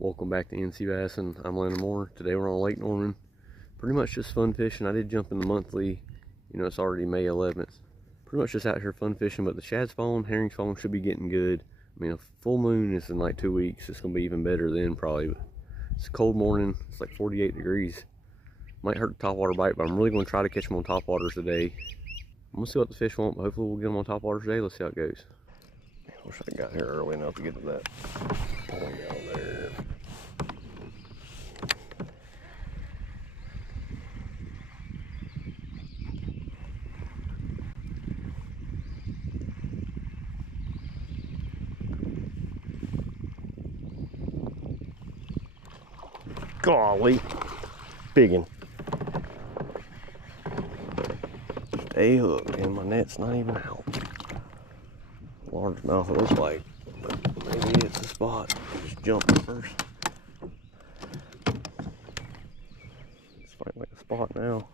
Welcome back to NC Bass, and I'm Landon Moore. Today we're on Lake Norman. Pretty much just fun fishing. I did jump in the monthly. You know, it's already May 11th. Pretty much just out here fun fishing, but the shad spawn, herring spawn should be getting good. I mean, a full moon is in like 2 weeks. It's gonna be even better then probably. But it's a cold morning. It's like 48 degrees. Might hurt the topwater bite, but I'm really gonna try to catch them on topwaters today. I'm gonna see what the fish want, but hopefully we'll get them on topwaters today. Let's see how it goes. I wish I got here early enough to get to that point down there. Golly, biggin'. Stay hooked, and my net's not even out. Largemouth it looks like, but maybe it's a spot. Just jump first. It's fighting like a spot now.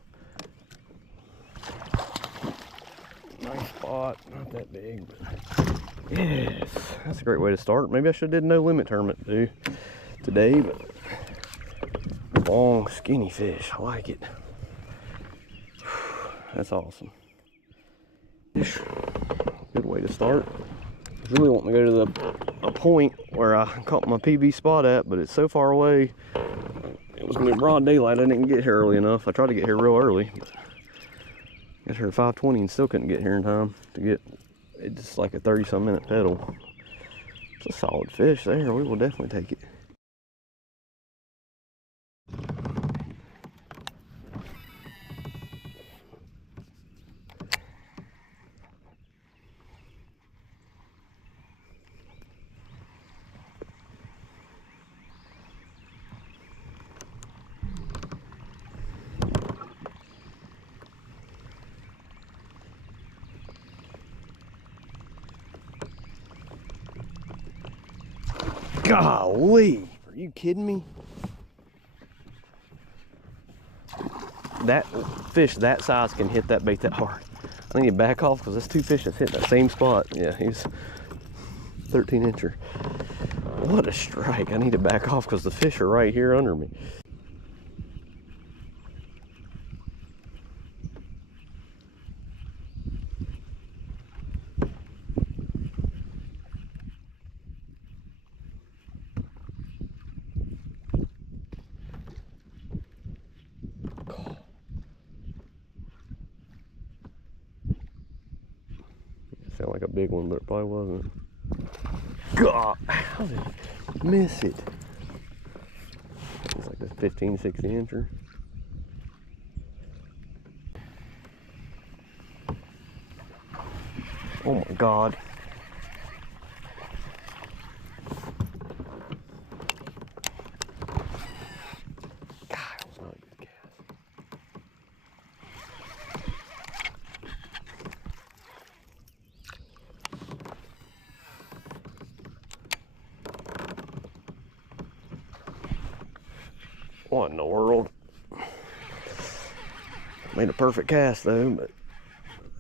Nice spot, not that big, but yes, that's a great way to start. Maybe I should have did no limit tournament today, but long skinny fish, I like it. That's awesome. Good way to start. I really want to go to a point where I caught my PB spot at, but it's so far away. It was gonna be broad daylight. I didn't get here early enough. I tried to get here real early, but got here at 5:20 and still couldn't get here in time to get it. Just like a 30-some minute pedal. It's a solid fish there. We will definitely take it. Golly, are you kidding me? That fish that size can hit that bait that hard. I need to back off because there's two fish that's hitting that same spot. Yeah, he's 13-incher. What a strike. I need to back off because the fish are right here under me. Sound like a big one, but it probably wasn't. God, how did I miss it? It's like a 15, 16-incher. Oh my God. God, that was not a good cast. What in the world? Made a perfect cast though, but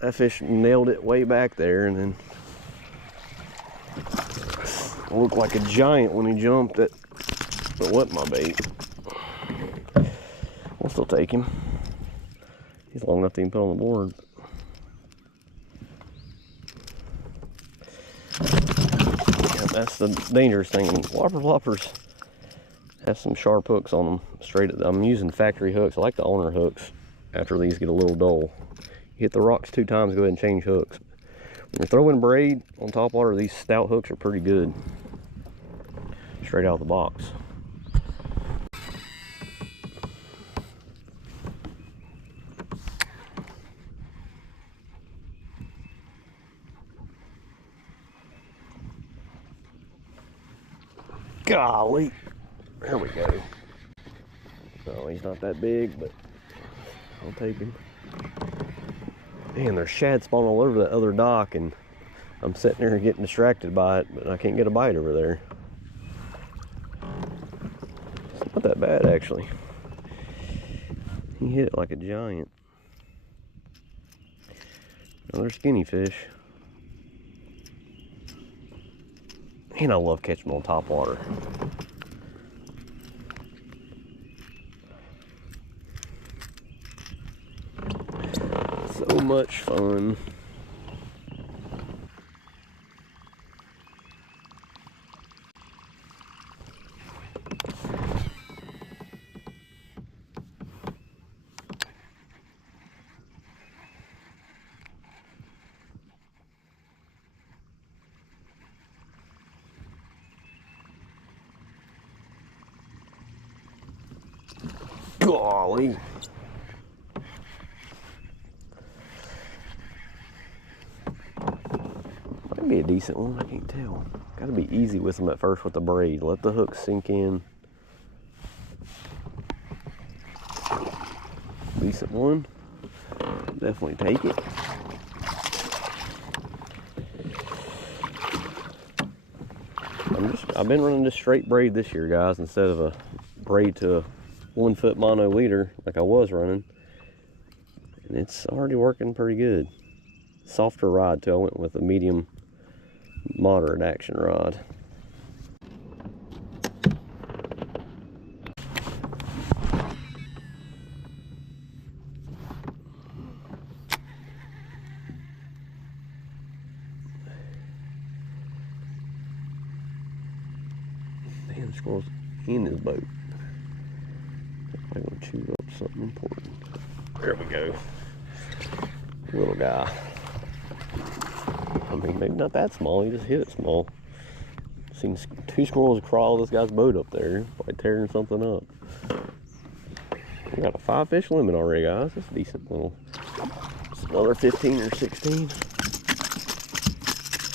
that fish nailed it way back there, and then looked like a giant when he jumped it, but wasn't my bait. We'll still take him. He's long enough to even put on the board. Yeah, that's the dangerous thing. Whoppers have some sharp hooks on them. I'm using factory hooks. I like the owner hooks after these get a little dull. You hit the rocks 2 times, go ahead and change hooks. When you're throwing braid on topwater, these stout hooks are pretty good. Straight out of the box. Golly. There we go. No, he's not that big, but I'll take him. Man, there's shad spawn all over that other dock, and I'm sitting there getting distracted by it, but I can't get a bite over there. It's not that bad, actually. He hit it like a giant. Another skinny fish. And I love catching them on top water. much fun. Golly. Might be a decent one, I can't tell. Gotta be easy with them at first with the braid. Let the hook sink in. Decent one. Definitely take it. I've been running this straight braid this year, guys, instead of a braid to a 1 foot mono leader like I was running, and it's already working pretty good. Softer rod too. I went with a medium moderate action rod. Man, the squirrel's in his boat. I'm gonna chew up something important. There we go. Little guy. I mean, maybe not that small. He just hit it small. Seen 2 squirrels crawl this guy's boat up there, probably tearing something up. We got a 5 fish limit already, guys. That's a decent little. It's another 15 or 16.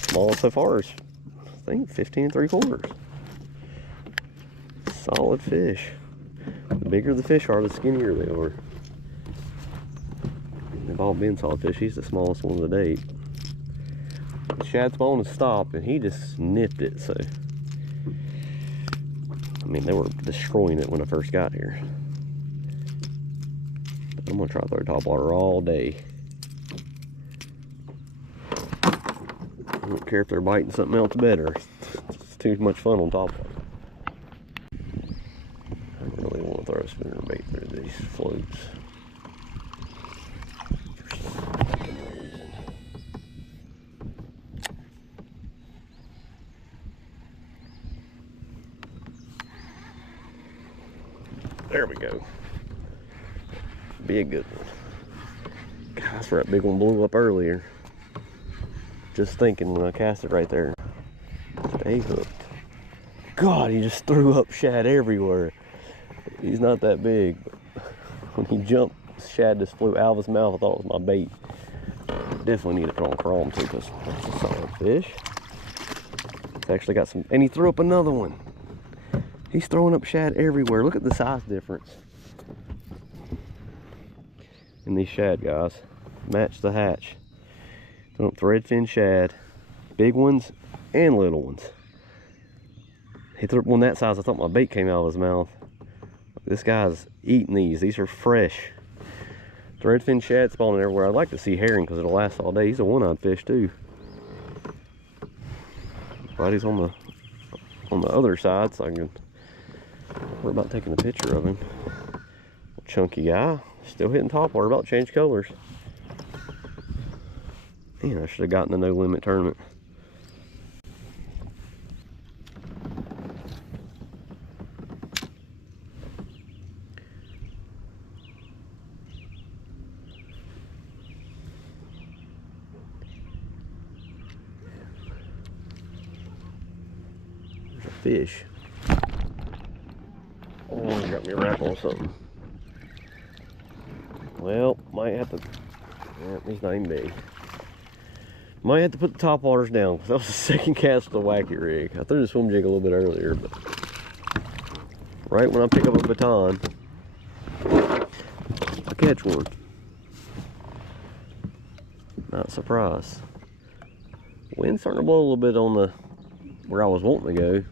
Small so far is, I think, 15 3/4. Solid fish. The bigger the fish are, the skinnier they are. They've all been solid fish. He's the smallest one to date. The shad spawn has stopped, and he just nipped it, so. I mean, they were destroying it when I first got here. I'm gonna try to throw topwater all day. I don't care if they're biting something else better. It's too much fun on topwater. I really want to throw a spinnerbait through these floats. For some fucking reason. There we go. Be a good one. God, that's where that big one blew up earlier. Just thinking when I cast it right there. Stay hooked. God, he just threw up shad everywhere. He's not that big, but when he jumped, shad just flew out of his mouth. I thought it was my bait. Definitely need to throw on chrome too, because that's a solid fish. It's actually got some, and he threw up another one. He's throwing up shad everywhere. Look at the size difference in these shad, guys. Match the hatch. Throwing up threadfin shad, big ones and little ones. He threw up one that size. I thought my bait came out of his mouth. This guy's eating these. These are fresh. Threadfin shad spawning everywhere. I'd like to see herring because it'll last all day. He's a one-eyed fish too. Buddy's on the other side, so I can worry about taking a picture of him. Chunky guy, still hitting topwater. About to change colors. Man, I should have gotten the no limit tournament. Fish. Oh, you got me a wrap on something. Well, might have to. Yeah, he's not even big. Might have to put the top waters down because that was the second cast of the wacky rig. I threw the swim jig a little bit earlier, but right when I pick up a baton, I catch one. Not surprised. Wind's starting to blow a little bit on the where I was wanting to go.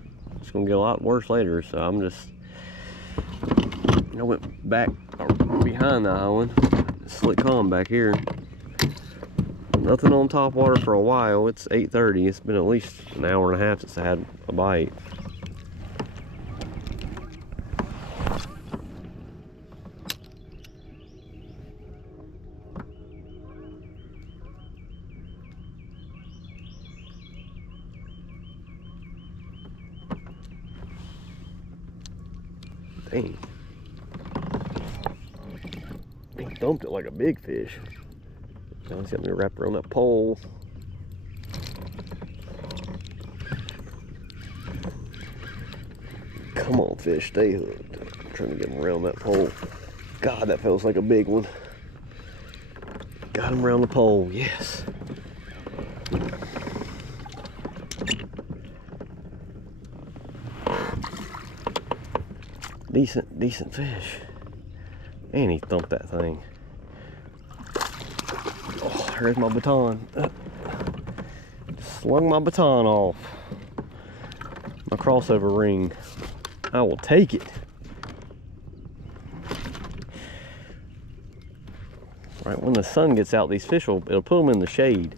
It's gonna get a lot worse later, so I'm just. I went back behind the island, slick calm back here. Nothing on top water for a while. It's 8:30. It's been at least an hour and a half since I had a bite. Dang. He thumped it like a big fish. Now he's got me wrapped around that pole. Come on, fish, stay hooked. I'm trying to get him around that pole. God, that feels like a big one. Got him around the pole, yes. Decent fish. And he thumped that thing. Oh, there's my baton. Slung my baton off. My crossover ring. I will take it. Right when the sun gets out, these fish it'll put them in the shade.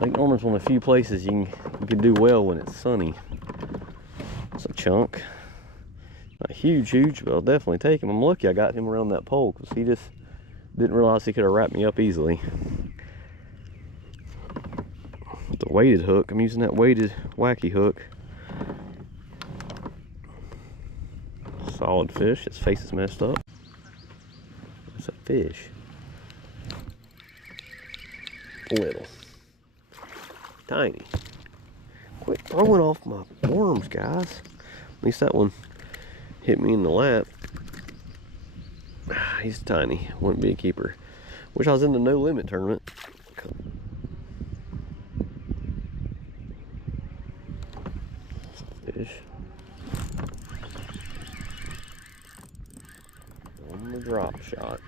Lake Norman's one of the few places you can do well when it's sunny. It's a chunk. Not huge, but I'll definitely take him. I'm lucky I got him around that pole because he just didn't realize he could have wrapped me up easily. With the weighted hook, I'm using that weighted wacky hook. Solid fish. Its face is messed up. It's a fish. Little. Tiny. Quit throwing off my worms, guys. At least that one hit me in the lap. He's tiny. Wouldn't be a keeper. Wish I was in the no limit tournament. Fish. On the drop shot.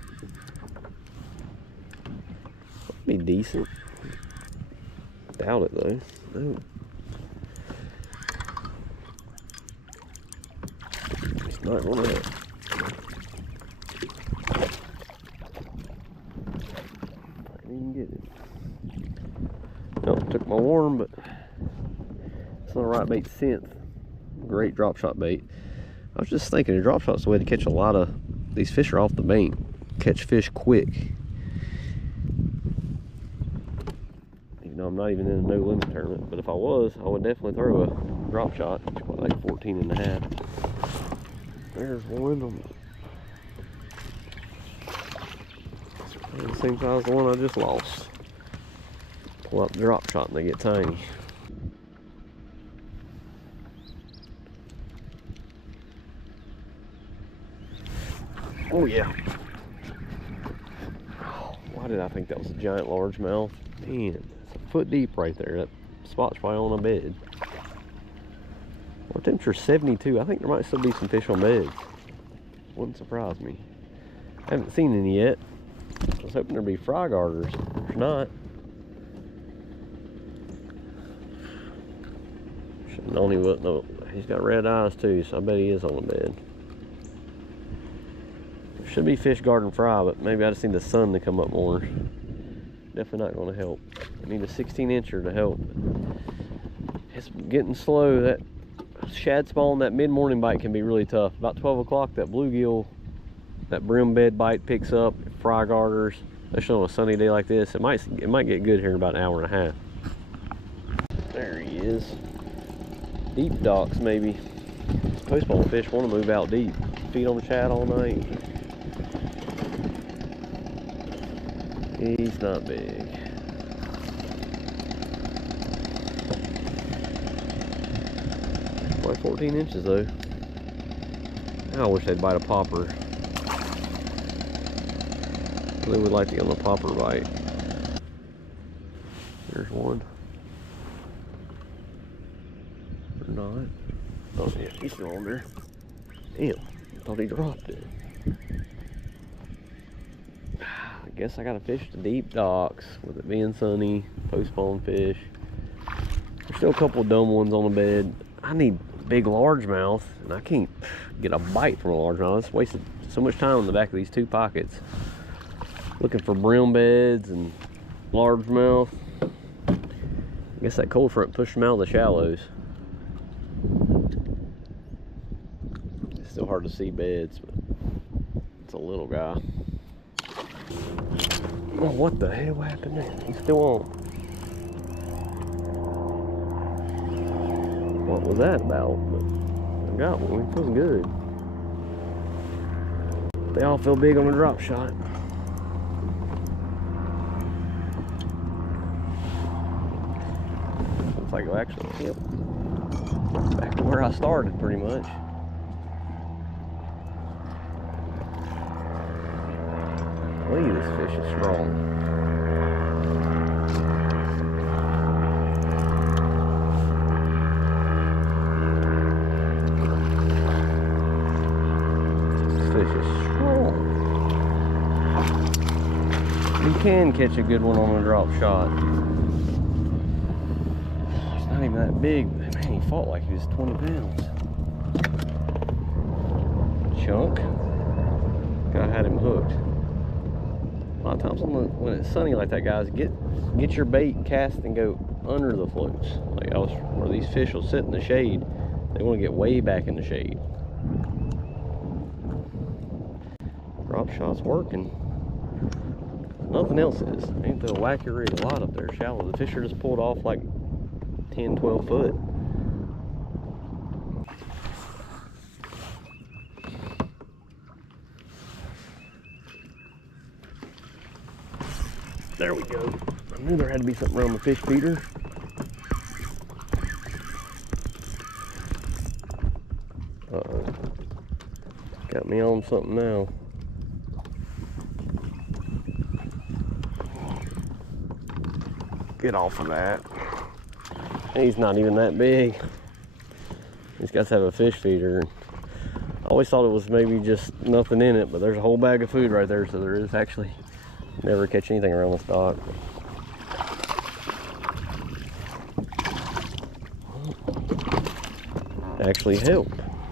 Be decent. Doubt it though. No. It's not gonna hit. I didn't even get it. Nope, took my worm, but it's not a right bait synth. Great drop shot bait. I was just thinking a drop shot's the way to catch a lot of these fish are off the bank. Catch fish quick. I'm not even in a no limit tournament, but if I was, I would definitely throw a drop shot. It's like 14 and a half. There's one. The same size as the one I just lost. Pull out the drop shot and they get tiny. Oh yeah. Why did I think that was a giant largemouth? Man. Foot deep right there. That spot's probably on a bed. Our temperature's 72. I think there might still be some fish on beds. Wouldn't surprise me. I haven't seen any yet. I was hoping there'd be fry garters. There's not. Should've known he wouldn't. No, he's got red eyes too, so I bet he is on the bed. There should be fish garden fry, but maybe I just need the sun to come up more. Definitely not going to help. I need a 16-incher to help. It's getting slow. That shad spawn, that mid-morning bite can be really tough. About 12 o'clock, that bluegill, that brim bed bite picks up. Fry garters, especially on a sunny day like this. It might get good here in about an hour and a half. There he is. Deep docks maybe. These post-spawn fish want to move out deep. Feed on the shad all night. He's not big. Like 14 inches though. I wish they'd bite a popper. They would like to get on the popper bite. There's one. Or not. Oh yeah, he's still on there. Damn, I thought he dropped it. I guess I gotta fish the deep docks with it being sunny, post-spawn fish. There's still a couple of dumb ones on the bed. I need big largemouth, and I can't get a bite from a largemouth. It's wasted so much time in the back of these two pockets. Looking for brim beds and largemouth. I guess that cold front pushed them out of the shallows. It's still hard to see beds, but it's a little guy. Oh, what the hell happened there? He's still on. What was that about? But I got one. It feels good. They all feel big on a drop shot. Looks like it'll actually hit. Back to where I started, pretty much. Look at this fish is strong. This fish is strong. You can catch a good one on a drop shot. It's not even that big, but man, he fought like he was 20 pounds. Chunk. Guy had him hooked. A lot of times when it's sunny like that, guys, get your bait cast and go under the floats. Like where these fish will sit in the shade, they want to get way back in the shade. Drop shot's working. Nothing else is. Ain't the wacky rig a lot up there shallow. The fish are just pulled off like 10, 12 foot. There we go. I knew there had to be something around the fish feeder. Uh-oh. Got me on something now. Get off of that. He's not even that big. These guys have a fish feeder. I always thought it was maybe just nothing in it, but there's a whole bag of food right there, so there is actually. Never catch anything around this dock. Actually help.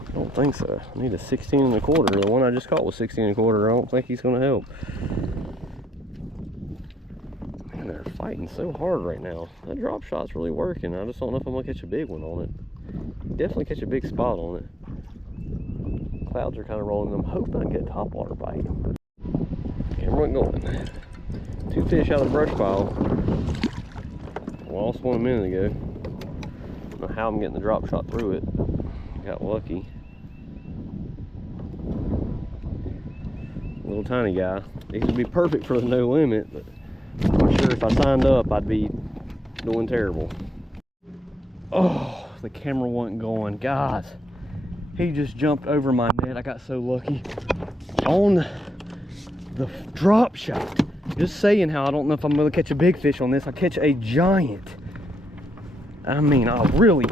I don't think so. I need a 16 1/4. The one I just caught was 16 1/4. I don't think he's gonna help. Man, they're fighting so hard right now. That drop shot's really working. I just don't know if I'm gonna catch a big one on it. Definitely catch a big spot on it. Clouds are kind of rolling. I'm hoping I can get a topwater bite. Camera going. 2 fish out of the brush pile. Lost one a minute ago. Don't know how I'm getting the drop shot through it. Got lucky. Little tiny guy. These would be perfect for the no limit, but I'm sure if I signed up, I'd be doing terrible. Oh, the camera wasn't going. Guys, he just jumped over my net. I got so lucky. On the drop shot. Just saying how I don't know if I'm gonna catch a big fish on this. I catch a giant. I mean, I really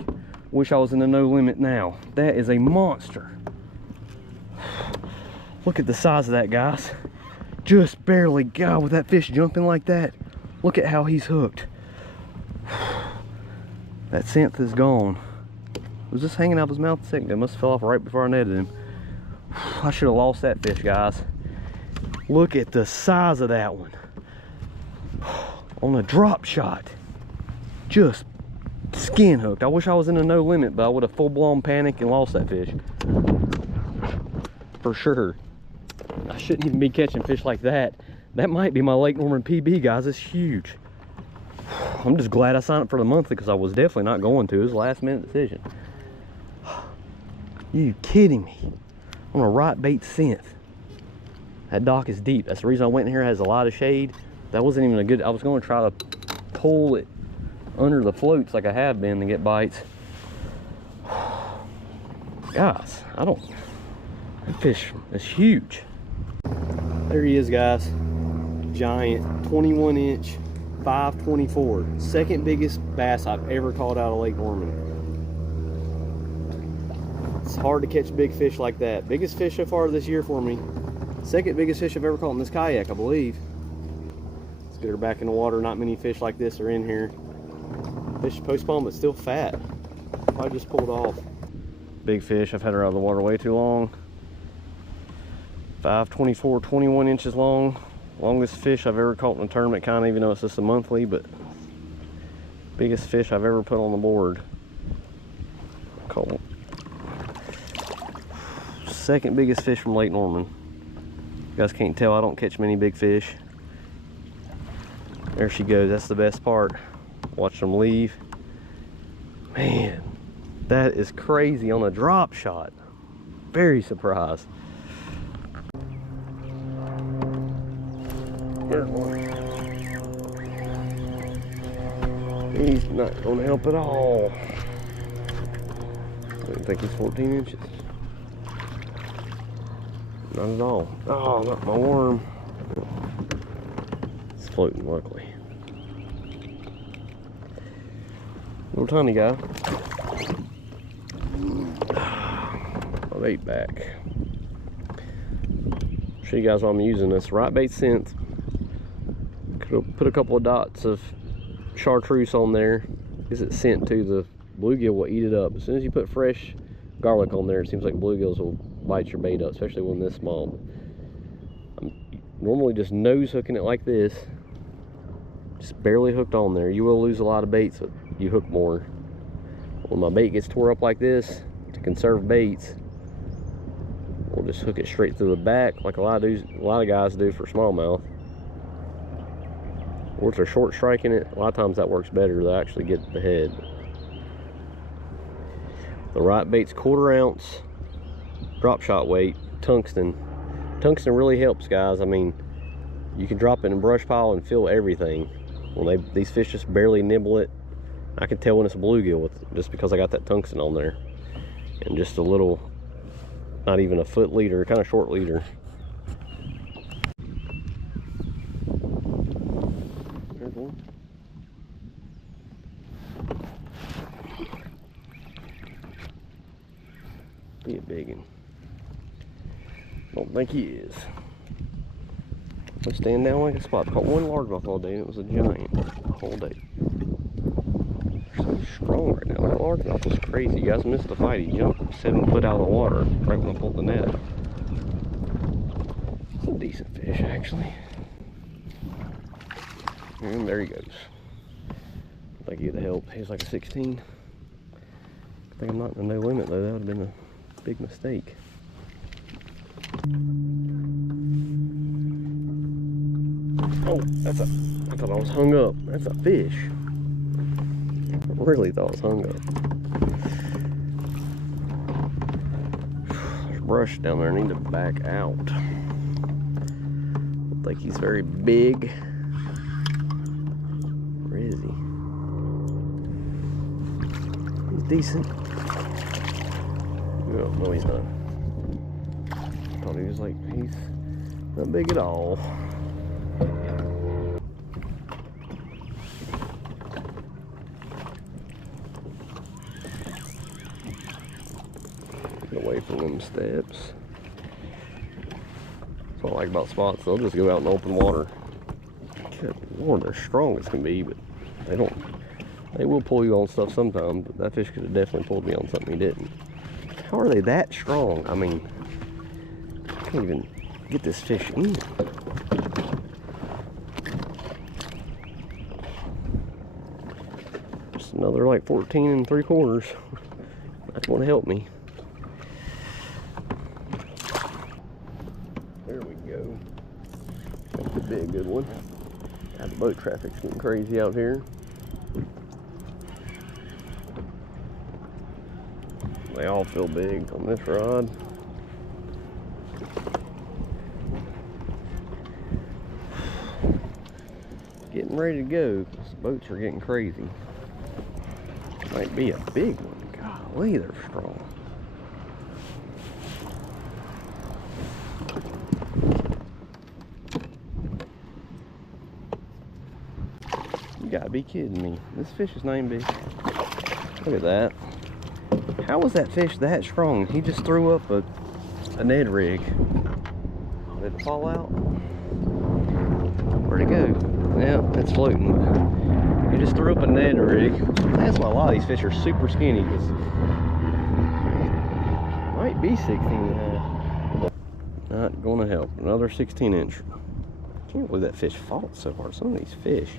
wish I was in the no limit now. That is a monster. Look at the size of that, guys. Just barely. God, with that fish jumping like that, look at how he's hooked. That synth is gone. Was just hanging out of his mouth a second ago. Must have fell off right before I netted him. I should have lost that fish, guys. Look at the size of that one. On a drop shot. Just skin hooked. I wish I was in a no limit, but I would have full-blown panicked and lost that fish. For sure. I shouldn't even be catching fish like that. That might be my Lake Norman PB, guys. It's huge. I'm just glad I signed up for the monthly because I was definitely not going to. It was a last-minute decision. You kidding me? On a right bait synth. That dock is deep. That's the reason I went in here. It has a lot of shade. That wasn't even a good. I was going to try to pull it under the floats like I have been to get bites. Guys, that fish is huge. There he is, guys. Giant, 21-inch, 524. Second biggest bass I've ever caught out of Lake Norman. It's hard to catch big fish like that. Biggest fish so far this year for me. Second biggest fish I've ever caught in this kayak, I believe. Let's get her back in the water. Not many fish like this are in here. Fish postponed, but still fat. I just pulled off. Big fish. I've had her out of the water way too long. 524, 21 inches long. Longest fish I've ever caught in a tournament, kind of, even though it's just a monthly, but biggest fish I've ever put on the board. Caught second biggest fish from Lake Norman. You guys can't tell I don't catch many big fish. There she goes. That's the best part. Watch them leave. Man, that is crazy on a drop shot. Very surprised. careful. He's not going to help at all. I think he's 14 inches. Not at all. Oh, got my worm. It's floating, luckily. Little tiny guy. My bait back. Show you guys what I'm using. This right bait scent. Could have put a couple of dots of chartreuse on there. Gives it scent too. The bluegill will eat it up. As soon as you put fresh garlic on there, it seems like bluegills will bite your bait up, especially when this small. I'm normally just nose hooking it like this, just barely hooked on there. You will lose a lot of baits if you hook more. When my bait gets tore up like this, to conserve baits, we'll just hook it straight through the back like a lot of guys do for smallmouth. Or if they're short striking it, a lot of times that works better. They'll actually get the head. The right bait's 1/4 ounce drop shot weight, tungsten. Tungsten really helps, guys. I mean, you can drop it in a brush pile and feel everything. When these fish just barely nibble it, I can tell when it's a bluegill just because I got that tungsten on there. And just a little, not even a foot leader, kind of short leader. There's one. Be a big one. Don't think he is. Let's stand down like a spot. Caught one largemouth all day and it was a giant the whole day. They're so strong right now. That largemouth was crazy. You guys missed the fight. He jumped 7 foot out of the water right when I pulled the net. It's a decent fish actually. And there he goes. I think he had the help. He's like a 16. I think I'm not in the no limit though. That would have been a big mistake. Oh, I thought I was hung up. That's a fish. I really thought I was hung up. There's brush down there. I need to back out. Don't think he's very big. Where is he? He's decent. Oh, no, he's not. I thought he was like, he's not big at all. Get away from them steps. That's what I like about spots. They'll just go out in open water. Good Lord, they're strong as can be, but they will pull you on stuff sometimes, but that fish could have definitely pulled me on something he didn't. How are they that strong? I mean, I can't even get this fish in. Just another like 14 3/4. That's gonna help me. There we go. That could be a good one. God, the boat traffic's getting crazy out here. They all feel big on this rod. Getting ready to go because the boats are getting crazy. Might be a big one. Golly, they're strong. You gotta be kidding me. This fish is not even big. Look at that. How was that fish that strong? He just threw up a Ned rig. Did it fall out? Where'd it go? Yeah, it's floating. He just threw up a Ned rig. That's why a lot of these fish are super skinny. Cause might be 16 and a half. Not gonna help. Another 16 inch. Can't believe that fish fought so hard. Some of these fish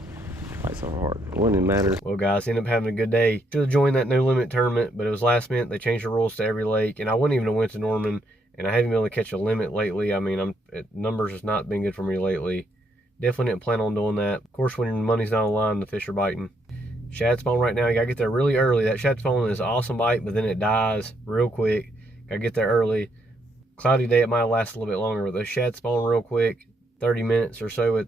fight so hard. It wouldn't even matter. Well, guys, ended up having a good day. Should have joined that no limit tournament, but it was last minute. They changed the rules to every lake, and I wouldn't even have went to Norman. And I haven't been able to catch a limit lately. I mean, numbers has not been good for me lately. Definitely didn't plan on doing that. Of course, when your money's not on the line, the fish are biting. Shad spawn right now. You gotta get there really early. That shad spawn is an awesome bite, but then it dies real quick. Gotta get there early. Cloudy day, it might last a little bit longer, but those shad spawn real quick. 30 minutes or so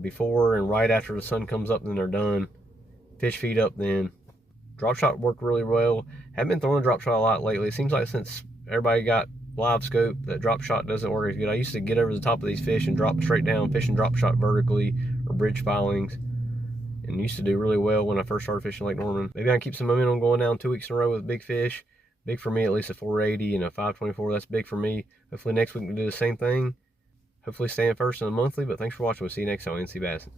before and right after the sun comes up, then they're done. Fish feed up then. Drop shot worked really well. Haven't been throwing a drop shot a lot lately. It seems like since everybody got live scope, that drop shot doesn't work as good. I used to get over the top of these fish and drop straight down, fishing drop shot vertically or bridge filings, and used to do really well when I first started fishing Lake Norman. Maybe I can keep some momentum going down 2 weeks in a row with big fish. Big for me, at least a 480 and a 524. That's big for me. Hopefully next week we can do the same thing. Hopefully staying first in the monthly, but thanks for watching. We'll see you next time on NC Bassing.